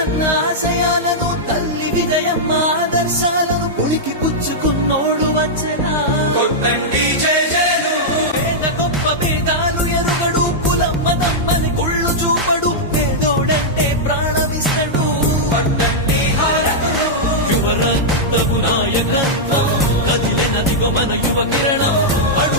జన్న ఆశయాలను తల్లి విజయమ్మ ఆదర్శాలను పులికి పుచ్చుకున్నోడు వచ్చనా? కొట్టండి జయ జయలు. పేద గొప్ప భేదాలు ఎరుగడు కులమ్మ తమ్మని కుళ్ళు చూపడు పేదోడంటే ప్రాణమిస్తాడు. పట్టండి యువరత్నపు నాయకత్వం కదిలినదిగో మన యువ కిరణం.